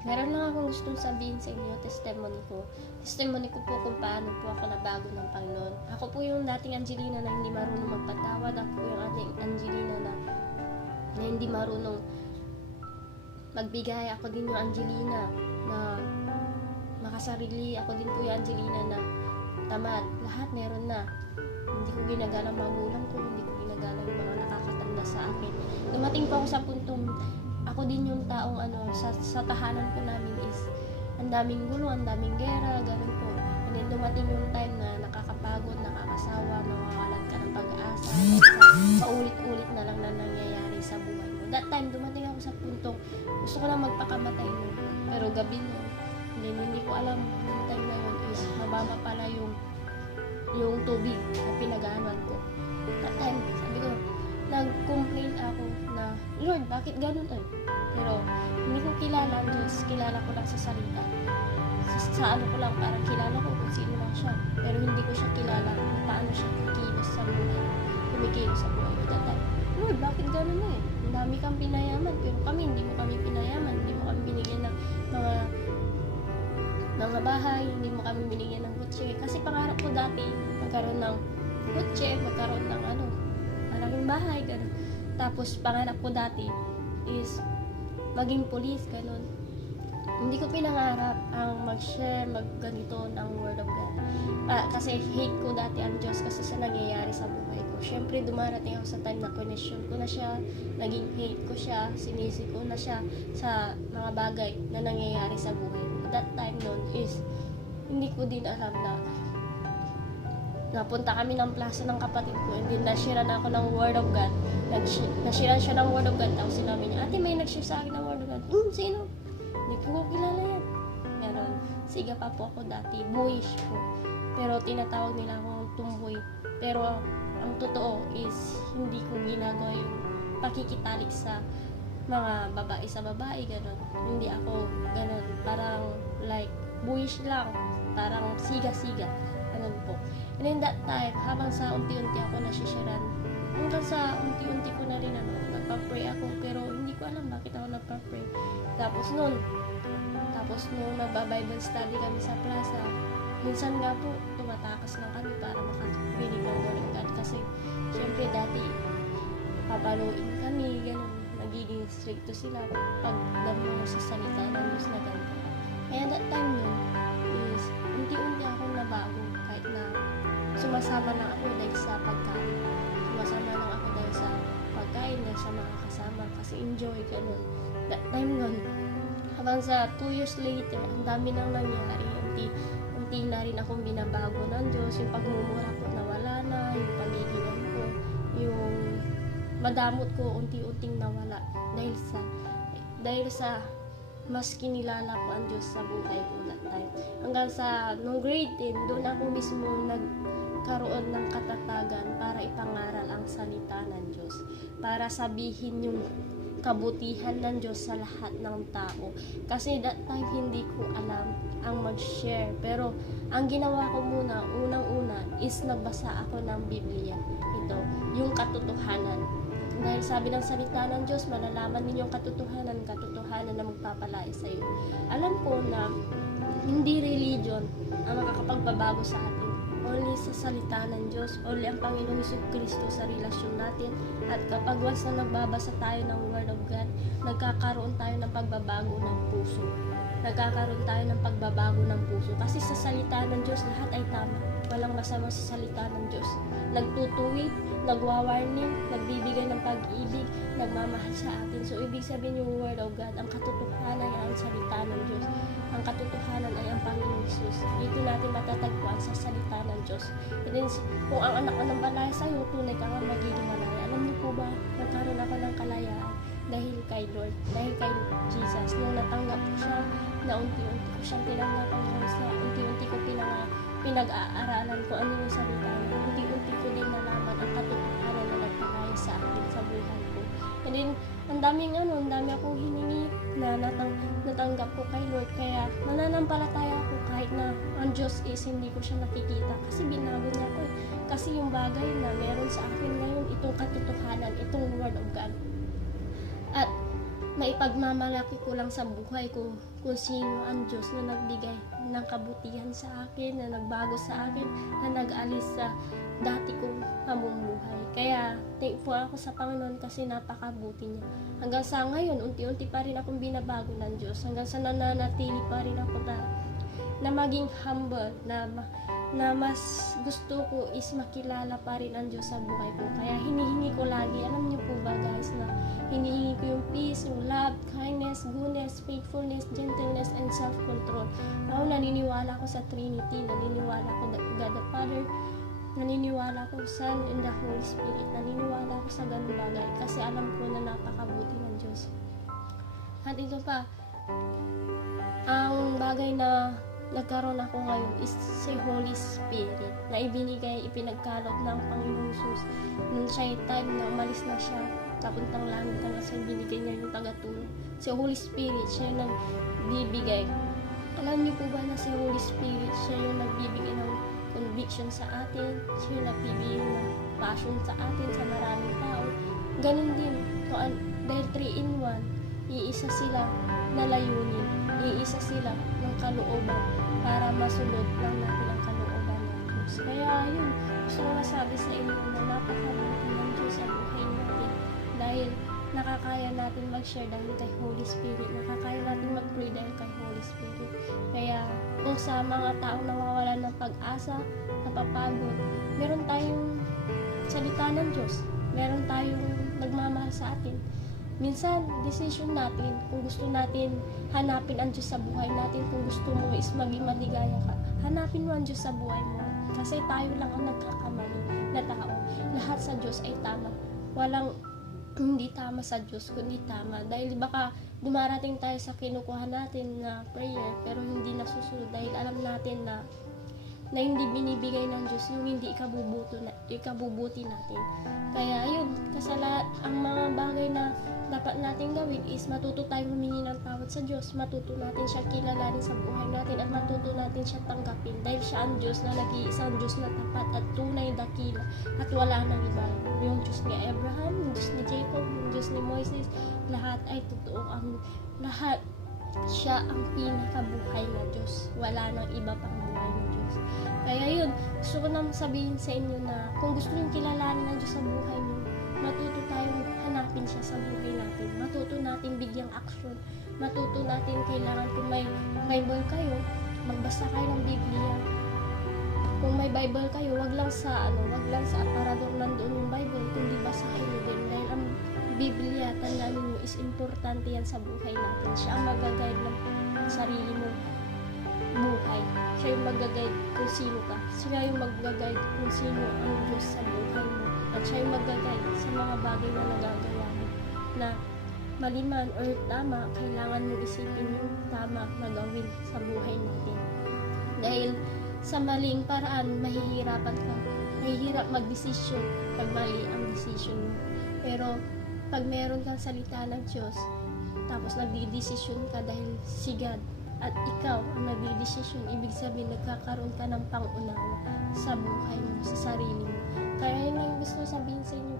Meron lang akong gustong sabihin sa inyo, testimony ko. Testimony ko po kung paano po ako nabago ng Panginoon. Ako po yung dating Angelina na hindi marunong magpatawad. Ako po yung ating Angelina na hindi marunong magbigay. Ako din yung Angelina na makasarili. Ako din po yung Angelina na tamad. Lahat meron na. Hindi ko ginagalang magulang ko. Hindi ko ginagalang yung mga nakakatanda sa akin. Dumating po ako sa puntong ako din yung taong sa tahanan po namin is ang daming gulo, ang daming gera, ganun po. And then dumating yung time na nakakapagod, nakakasawa, nawawalan ka ng pag-asa, paulit-ulit na lang na nangyayari sa buhay mo. That time, dumating ako sa puntong gusto ko lang magpakamatay mo. Pero gabi mo, hindi ko alam yung time na yun is mababa pala yung tubig na pinagaanan ko. That time, sabi ko, nag-complain ako na, Lord, bakit ganun eh? Pero, hindi ko kilala ang Diyos. Kilala ko lang sa salita. Sa ano ko lang, parang kilala ko kung sino lang siya. Pero hindi ko siya kilala kung paano siya kumikilos sa buhay. Kumikilos sa buhay ko. That time, Lord, bakit ganun eh? Ang dami kang pinayaman. Pero kami, hindi mo kami pinayaman. Hindi mo kami binigyan ng mga bahay. Hindi mo kami binigyan ng kutse. Kasi pangarap ko dati, magkaroon ng kutse, magkaroon ng malaking bahay, gano'n. Tapos, pangarap ko dati is maging police, gano'n. Hindi ko pinangarap ang mag-share, magganito ng Word of God. Kasi hate ko dati ang Diyos kasi sa nangyayari sa buhay ko. Siyempre, dumarating ako sa time na connection ko na siya, naging hate ko siya, sinisi ko na siya sa mga bagay na nangyayari sa buhay ko. That time nun is, hindi ko din alam na napunta kami ng plaza ng kapatid ko and then nashare na ako ng Word of God. Nashare siya ng Word of God. Tapos sinabi niya, ate, may nag-share sa akin ng Word of God. Sino? Hindi ko kilala yan. Meron. Siga pa po ako dati. Boyish po. Pero tinatawag nila ako tumboy. Pero ang totoo is hindi ko ginagawa yung pakikitalik sa mga babae sa babae. Ganon. Hindi ako ganon. Parang like boyish lang. Parang siga-siga. Ganun po. And in that time, habang sa unti-unti ako nasisharan, hanggang sa unti-unti ko na rin nagpa-pray ako, pero hindi ko alam bakit ako nagpa-pray. Tapos noon nagba-Bible study kami sa plaza, minsan nga po, tumatakas lang kami para makapinig ng Word of God kasi, syempre dati, papaluin kami, ganun, nagiging stricto sila pag damo sa salita ng Diyos na ganun. Kaya that time nun, is, unti-unti akong nabago, kahit na sumasama lang ako dahil sa pagkain. Sumasama lang ako dahil sa pagkain, dahil sa mga kasama, kasi enjoy, ganun. That time nun, habang sa 2 years later, ang dami nang nangyari, unti na rin akong binabago ng Diyos, yung pagmumura ko nawala na, yung pagiging ko, yung madamot ko, unti-unting nawala, dahil sa mas kinilala ko ang Diyos sa buhay ko that time. Hanggang sa nung grade 10, doon ako mismo nagkaroon ng katatagan para ipangaral ang salita ng Diyos. Para sabihin yung kabutihan ng Diyos sa lahat ng tao. Kasi that time hindi ko alam ang mag-share. Pero ang ginawa ko muna, unang-una, is nagbasa ako ng Biblia. Ito, yung katotohanan. Dahil sabi ng salita ng Diyos, malalaman ninyong katotohanan na magpapalaya sa iyo. Alam ko na hindi religion ang makakapagbabago sa atin. Only sa salita ng Diyos, only ang Panginoong Jesucristo sa relasyon natin. At kapag once na nagbabasa tayo ng Word of God, nagkakaroon tayo ng pagbabago ng puso. Nagkakaroon tayo ng pagbabago ng puso. Kasi sa salita ng Diyos, lahat ay tama. Walang masama sa salita ng Diyos. Nagtutuwid, nagwa-warning, nagbibigay ng pag-ibig, nagmamahal sa atin. So, ibig sabihin yung Word of God, ang katotohanan ay ang salita ng Diyos. Ang katotohanan ay ang Panginoong Jesus. Dito natin matatagpuan sa salita ng Diyos. And then, kung ang anak ka ng balaya sa'yo, tunay ka nga magiging malaya. Alam niyo po ba, nagkaroon ako ng kalayaan dahil kay Lord, dahil kay Jesus. Nung natanggap ko siya, na unti-unti ko siyang tinanggap hanggang sa unti-unti ko pinag-aaralan ko ano yung salita niya. Unti-unti ko din nalaman ang katotohanan na nagpalaya sa akin sa buhay ko. And then, ang dami akong hiningi na natanggap ko kay Lord. Kaya, nananampalataya ako kahit na ang Diyos is hindi ko siya nakikita. Kasi binago niya ko. Kasi yung bagay na meron sa akin ngayon, itong katotohanan, itong Word of God. At, maipagmamalaki ko lang sa buhay ko kung sino ang Diyos na nagbigay ng kabutihan sa akin, na nagbago sa akin, na nag-alis sa dati kong pamumuhay. Kaya thankful ako sa Panginoon kasi napakabuti niya. Hanggang sa ngayon, unti-unti pa rin akong binabago ng Diyos. Hanggang sa nananatili pa rin ako na maging humble, na mas gusto ko is makilala pa rin ang Diyos sa buhay ko. Kaya hinihingi ko lagi, alam niyo po ba guys, na hinihingi ko yung peace, yung love, kindness, goodness, faithfulness, gentleness, and self-control. Ako naniniwala ko sa Trinity, naniniwala ko God the Father, naniniwala ko sa Son and the Holy Spirit, naniniwala ko sa ganung bagay kasi alam ko na napakabuti ng Diyos. At ito pa, ang bagay na nagkaroon ako ngayon is si Holy Spirit na ipinagkaloob ng Panginoong Jesus nung siya time na umalis na siya papuntang langit kasi binigay niya yung tagatulong. Si Holy Spirit, siya yung nagbibigay. Alam niyo po ba na si Holy Spirit, siya yung nagbibigay ng conviction sa atin, siya yung nagbibigay ng passion sa atin, sa maraming tao. Ganun din, dahil 3 in 1, iisa sila na layunin, iisa sila ng kalooban para masunod lang natin ang kalooban ng Diyos. Kaya yun, gusto ko masabi sa inyo na napakabuti ng Diyos sa buhay natin dahil nakakaya natin mag-share dahil kay Holy Spirit, nakakaya natin mag-pray dahil kay Holy Spirit. Kaya kung sa mga taong nawawalan ng pag-asa, napapagod, meron tayong salita ng Diyos, meron tayong nagmamahal sa atin. Minsan, decision natin, kung gusto natin hanapin ang Diyos sa buhay natin, kung gusto mo is maging maligaya ka, hanapin mo ang Diyos sa buhay mo. Kasi tayo lang ang nagkakamali na tao. Lahat sa Diyos ay tama. Walang hindi tama sa Diyos, kundi tama. Dahil baka dumarating tayo sa kinukuha natin na prayer, pero hindi nasusunod dahil alam natin na hindi binibigay ng Diyos yung hindi ikabubuti natin. Kaya yun, ang mga bagay na dapat natin gawin is matuto tayong humingi ng tawad sa Diyos, matuto natin siya kilalanin sa buhay natin at matuto natin siya tanggapin dahil siya ang Diyos na nag-iisang Diyos na tapat at tunay dakila at wala nang iba. Yung Diyos ni Abraham, yung Diyos ni Jacob, yung Diyos ni Moises, lahat ay totoo. Lahat siya ang pinakabuhay na Diyos. Wala nang iba pang buhay ng Diyos. Kaya yun, gusto ko nang sabihin sa inyo na kung gusto nyo kilalanin ng Diyos sa buhay mo, matuto tayong hanapin siya sa buhay natin. Matuto natin bigyang aksyon. Matuto natin kailangan kung may Bible kayo, magbasa kayo ng Biblia. Kung may Bible kayo, wag lang sa aparador nandoon yung Bible, kundi basahin nyo din. Dahil ang Biblia, tandaan niyo, is importante yan sa buhay natin. Siya ang mag-guide ng sarili mo buhay. Siya yung mag-guide kung sino ka. Siya yung mag-guide kung sino ang Diyos sa buhay mo. At siya yung mag-guide sa mga bagay na nagagawa mo. Na mali man or tama, kailangan mong isipin yung tama na gawin sa buhay natin. Dahil sa maling paraan, mahihirapan ka. Mahihirap mag-desisyon pag mali ang decision mo. Pero pag meron kang salita ng Diyos, tapos nagdidesisyon ka dahil si God, at ikaw ang nagdidesisyon, ibig sabihin nagkakaroon ka ng pangunawa sa buhay mo, sa sarili mo. Kaya yun lang gusto sabihin sa inyo